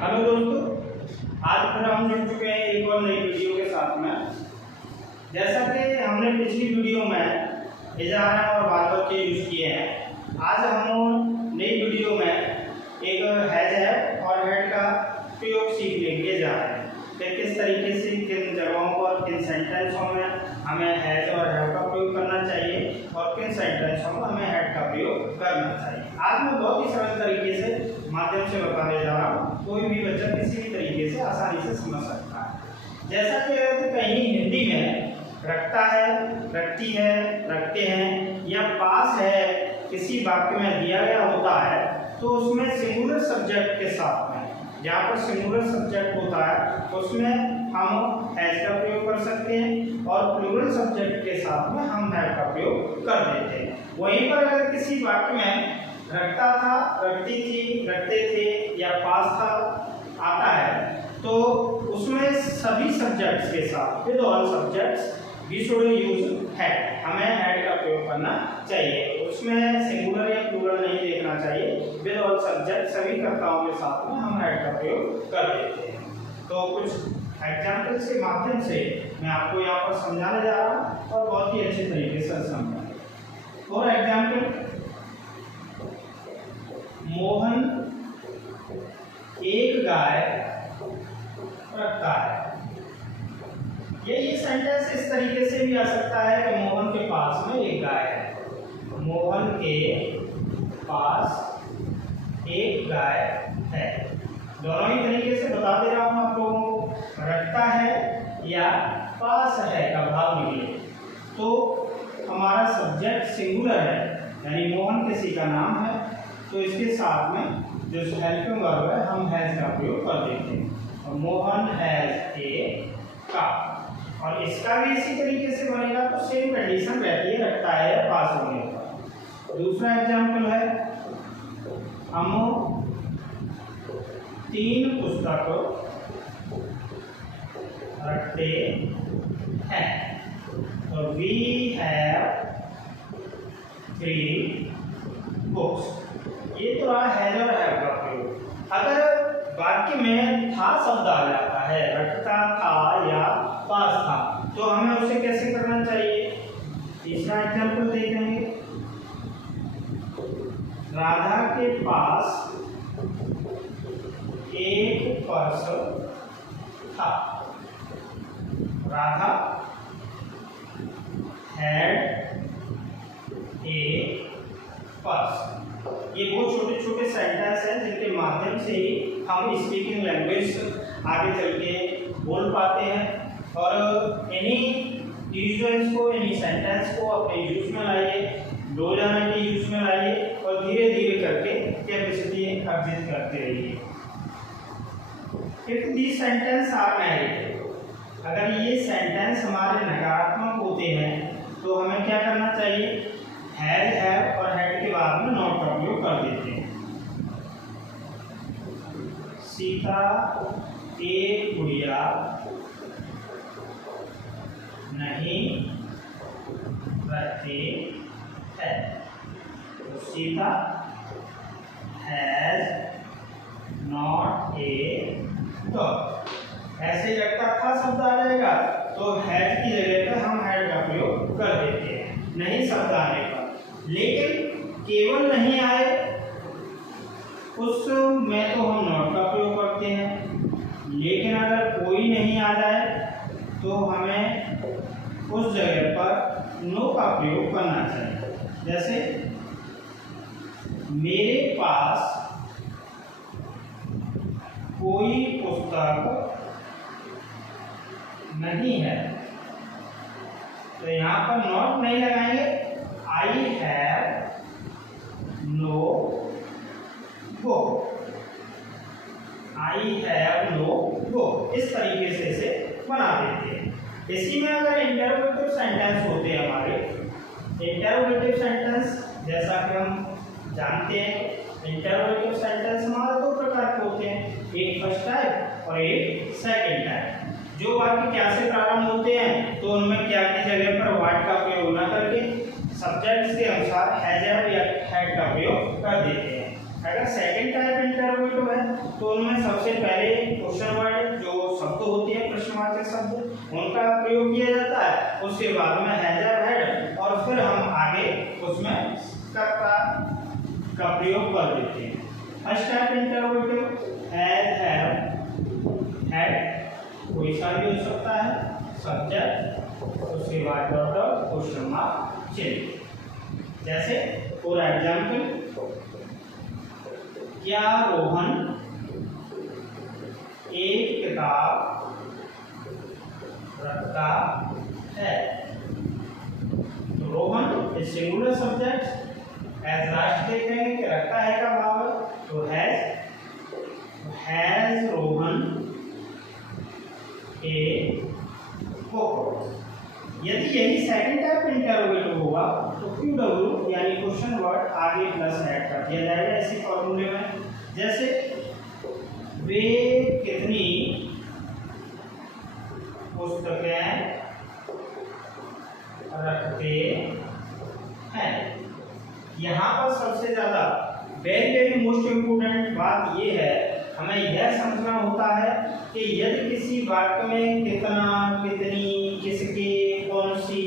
Hello दोस्तों, आज फिर हम जुड़ चुके हैं एक और नई वीडियो के साथ में। जैसा कि हमने पिछली वीडियो में इजारा और बादल के यूज़ किए हैं, आज हम नई वीडियो में एक हैज है और हेड का प्रयोग सीखने के लिए जा रहे हैं कि किस तरीके से किन जगहों पर किन सेंटेंसों में हमें हैज और हैव का प्रयोग करना चाहिए और किन सेंटेंसों में हमें हेड का प्रयोग करना चाहिए। आज मैं बहुत ही सरल तरीके से माध्यम से बताने जा रहा हूँ, कोई भी बच्चा किसी भी तरीके से आसानी से समझ सकता है। जैसा कि अगर कहीं हिंदी में रखता है, रखती है, रखते हैं या पास है किसी वाक्य में दिया गया होता है तो उसमें सिंगुलर सब्जेक्ट के साथ में, जहाँ पर सिंगुलर सब्जेक्ट होता है उसमें हम हैज का प्रयोग कर सकते हैं और प्लूरल सब्जेक्ट के साथ में हम हैव का प्रयोग कर देते हैं। वहीं पर अगर किसी वाक्य में रखता था, रखती थी, रखते थे या पास था आता है तो उसमें सभी सब्जेक्ट्स के साथ with all subjects we should use had, हमें हैड का प्रयोग करना चाहिए। उसमें सिंगुलर या प्लूरल नहीं देखना चाहिए, विद ऑल सब्जेक्ट सभी कर्ताओं के साथ में हम हैड का प्रयोग कर देते हैं। तो कुछ एग्जाम्पल के माध्यम से मैं आपको यहाँ पर समझाने जा रहा हूँ और बहुत ही अच्छे तरीके से समझाऊंगा। फॉर एग्जाम्पल, मोहन एक गाय रखता है। ये सेंटेंस इस तरीके से भी आ सकता है कि मोहन के पास में एक गाय है। मोहन के पास एक गाय है। दोनों ही तरीके से बता दे रहा हूं आप लोगों को, रखता है या पास है का भाव निकले तो हमारा सब्जेक्ट सिंगुलर है, यानी मोहन किसी का नाम है तो इसके साथ में जो हेल्पिंग वर्ब है हम हैज का प्रयोग कर देते हैं। और मोहन हैज ए कप, और इसका भी इसी तरीके से बनेगा तो सेम कंडीशन रहती है रखता है या पास होने का। दूसरा एग्जाम्पल है, हम 3 पुस्तक रखते हैं तो वी हैव 3 बुक्स। ये तो रहा हैज और हैव का प्रयोग। अगर वाक्य में था शब्द आ जाता है, रखता था या पास था, तो हमें उसे कैसे करना चाहिए। तीसरा एग्जाम्पल देखेंगे, राधा के पास एक पर्स था। Radha had a purse. ये वो छोटे छोटे सेंटेंस हैं जिनके माध्यम से ही हम स्पीकिंग लैंग्वेज आगे चल के बोल पाते हैं। और इन्हीं यूजुअल्स को, इन्हीं सेंटेंस को अपने यूज में लाइए, रोजाना के यूज में लाइए और धीरे धीरे करके कैपेसिटी अर्जित करते रहिए। If this sentence are negative, अगर ये सेंटेंस हमारे नकारात्मक होते हैं तो हमें क्या करना चाहिए, हैज, हैव और हैड के बाद में नॉट का प्रयोग कर देते हैं। सीता एक गुड़िया नहीं रखती है तो Sita has not a dog. ऐसे लगता था शब्द आ जाएगा तो हैज की जगह पर हम हैड का प्रयोग कर देते हैं नहीं शब्द आने पर। लेकिन केवल नहीं आए उसमें तो हम नॉट का प्रयोग करते हैं। लेकिन अगर कोई नहीं आ जाए तो हमें उस जगह पर नो का प्रयोग करना चाहिए। जैसे मेरे पास कोई पुस्तक नहीं है तो यहाँ पर नॉट नहीं लगाएंगे, I have no book. I have no book, इस तरीके से इसे बना देते हैं। इसी में अगर इंटरोगेटिव सेंटेंस होते हैं हमारे, इंटरोगेटिव सेंटेंस जैसा कि हम जानते हैं, इंटरोगेटिव सेंटेंस हमारे 2 प्रकार के होते हैं, एक फर्स्ट टाइप और एक सेकंड टाइप। जो वाक्य क्या से प्रारंभ होते हैं तो उनमें क्या की जगह पर व्हाट का प्रयोग न करके सब्जेक्ट के अनुसार हैज या हैड का प्रयोग कर देते हैं। अगर सेकंड टाइप इंटरोगेटिव है तो उनमें सबसे पहले क्वेश्चन वर्ड जो शब्द होते हैं प्रश्नवाचक शब्द उनका प्रयोग किया जाता है, उसके बाद में हैज हैड और फिर हम आगे उसमें कर्ता का प्रयोग कर देते हैं। First type interrogative has had कोई सा भी हो सकता है, सब्जेक्ट उसके बाद डॉट क्वेश्चन मार्क चिन्ह। जैसे फॉर एग्जाम्पल क्या रोहन एक किताब रखता है? तो Rohan is singular subject, as last देखेंगे कि रखता है का भाव, तो हैज रोहन ए बुक। यदि यही सेकंड टाइप इंटरोगेटिव होगा तो QW यानी क्वेश्चन वर्ड आगे प्लस ऐड कर दिया जाएगा इसी फॉर्मूले में। जैसे वे कितनी पुस्तकें रखते हैं। यहाँ पर सबसे ज्यादा वेरी वेरी मोस्ट इम्पोर्टेंट बात यह है, हमें यह समझना होता है कि यदि किसी वाक्य में कितना, कितनी, किसके, कौन सी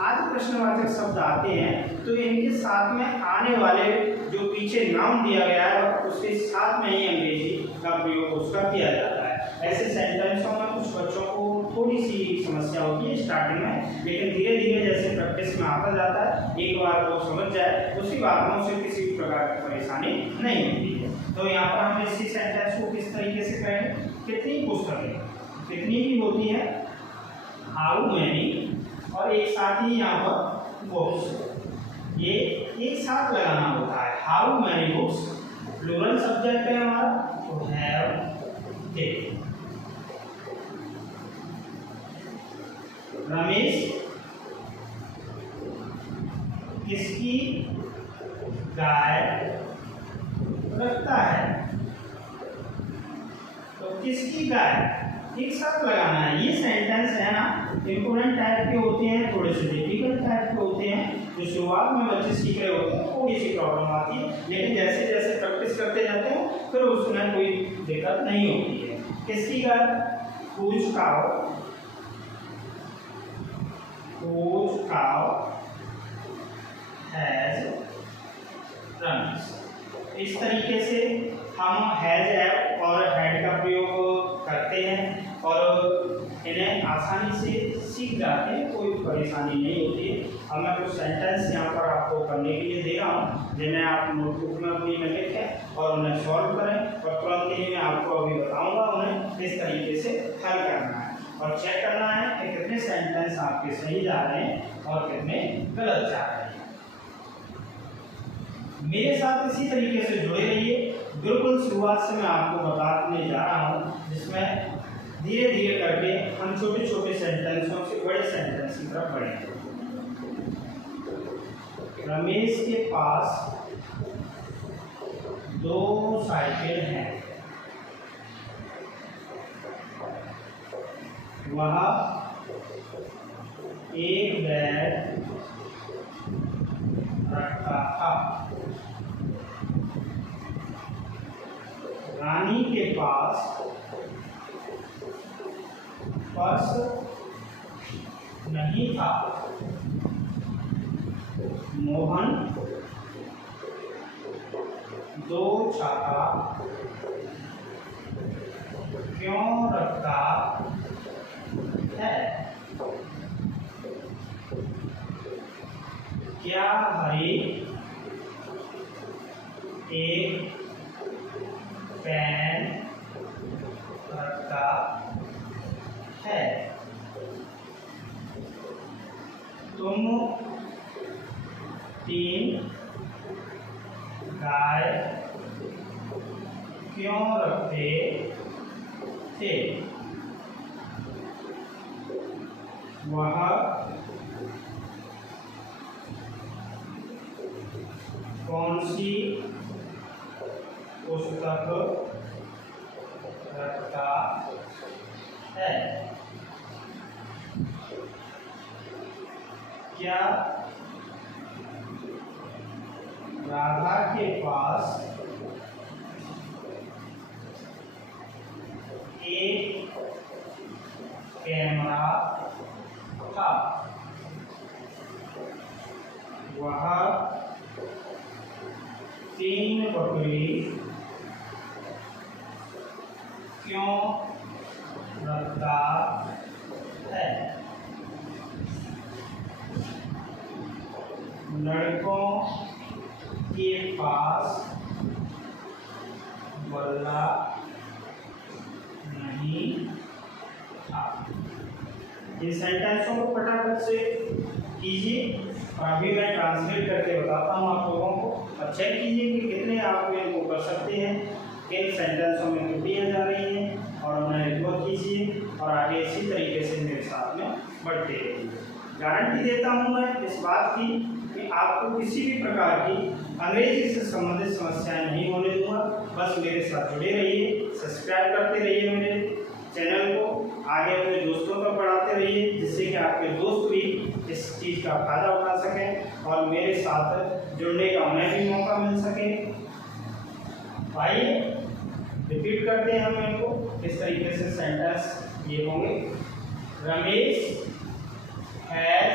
आदि प्रश्नवाचक शब्द आते हैं तो इनके साथ में आने वाले जो पीछे नाउन दिया गया है उसके साथ में ही अंग्रेजी का प्रयोग उसका किया जाता है। ऐसे सेंटेंसों में कुछ बच्चों को थोड़ी सी समस्या होती है स्टार्टिंग में, लेकिन धीरे धीरे जैसे प्रैक्टिस में आता जाता है एक बार वो समझ जाए उसके बाद में उसे किसी भी प्रकार की परेशानी नहीं होती है। तो यहाँ पर हम इसी सेंटेंस को किस तरीके से करेंगे, कितनी पुस्तकें, कितनी भी होती है हाउ मैनी, और एक साथ ही यहाँ पर बुक्स, ये एक साथ लगाना होता है। How many books plural subject है हमारा, तो हैव दे। रमेश किसकी गाय रखता है? तो किसकी गाय एक साथ लगाना है। ये सेंटेंस है ना इंपोर्टेंट टाइप के होते हैं, थोड़े से डिफिकल्ट टाइप के होते हैं, जो शुरुआत में बच्चे सीख रहे होते हैं थोड़ी सी प्रॉब्लम आती है, लेकिन जैसे जैसे प्रैक्टिस करते जाते हैं फिर उसमें कोई दिक्कत नहीं होती है। किसकी गाय, whose cow, whose cow has runs। इस तरीके से हम हैज हैव और हैड का प्रयोग करते हैं और इन्हें आसानी से सीख जाते हैं, कोई परेशानी नहीं होती है। अब मैं कुछ सेंटेंस यहाँ पर आपको करने के लिए दे रहा हूँ जिन्हें आप नोटबुक में अपनी में लिखें और उन्हें सॉल्व करें, और तुरंत ही मैं आपको अभी बताऊँगा उन्हें इस तरीके से हल करना है और चेक करना है कि कितने सेंटेंस आपके सही जा रहे हैं और कितने गलत जा रहे हैं। मेरे साथ इसी तरीके से जुड़े रहिए। बिल्कुल शुरुआत से मैं आपको बताने जा रहा हूँ जिसमें धीरे धीरे करके हम छोटे छोटे सेंटेंसों से बड़े सेंटेंस की तरफ बढ़ेंगे। रमेश के पास 2 साइकिल हैं, वह एक बैग रखता था। रानी के पास पर्स नहीं था। मोहन 2 छाता क्यों रखता है? क्या हरी एक पेन रखता है? तुम 3 गाय क्यों रखते थे? वह कौन सी पुस्तक रखता है? क्या राधा के पास वह 3 बकरी क्यों रखता है? लड़कों के पास बल्ला नहीं था। इन सेंटेंसों को फटाफट से कीजिए और अभी मैं ट्रांसलेट करके बताता हूँ आप लोगों को, और चेक कीजिए कि कितने आप इनको कर सकते हैं, किन सेंटेंसों में त्रुटियाँ जा रही हैं, और उन्हें रिकवर कीजिए और आगे इसी तरीके से मेरे साथ में बढ़ते रहिए। गारंटी देता हूँ मैं इस बात की कि आपको किसी भी प्रकार की अंग्रेजी से संबंधित समस्याएं नहीं होने दूंगा। बस मेरे साथ जुड़े रहिए, सब्सक्राइब करते रहिए मेरे चैनल को, आगे अपने दोस्तों को बढ़ाते रहिए, जिससे कि आपके दोस्त भी इस चीज़ का फायदा उठा सकें और मेरे साथ जुड़ने का उन्हें भी मौका मिल सके। आइए रिपीट करते हैं हम इनको। इस तरीके से सेंटेंस ये होंगे। Ramesh has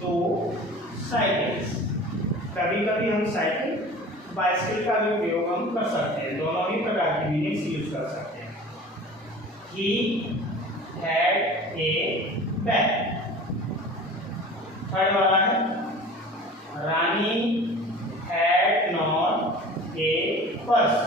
2 cycles. कभी कभी हम साइकिल बाइसिकल का भी उपयोग हम कर सकते हैं, दोनों ही प्रकार की मीनिंग्स यूज कर सकते हैं। He had a bag। Third वाला है रानी had not a purse।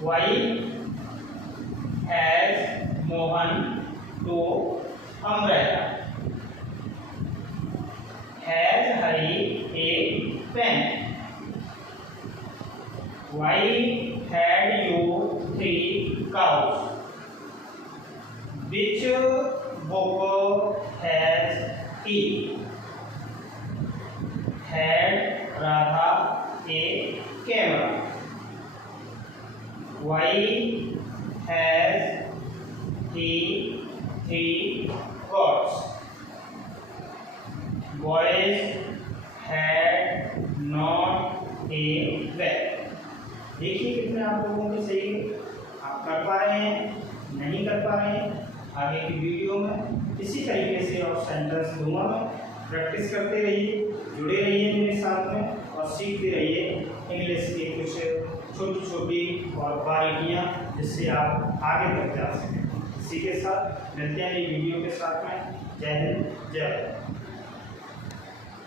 Why has Mohan 2 umbrella? Has Hari a pen? Why had you 3 cows? Which book has he? Had Radha a camera? Why has he 3 goats? Boys had not a bag। देखिए कितने आप लोगों के सही आप कर पा रहे हैं, नहीं कर पा रहे हैं। आगे की वीडियो में इसी तरीके से और सेंटेंस दूंगा मैं। प्रैक्टिस करते रहिए, जुड़े रहिए मेरे साथ में और सीखते रहिए इंग्लिश की कुछ छोटी छोटी और बारीकियाँ, जिससे आप आगे तक जा सकें। इसी के साथ मिलते हैं नई वीडियो के साथ में। जय हिंद, जय भारत।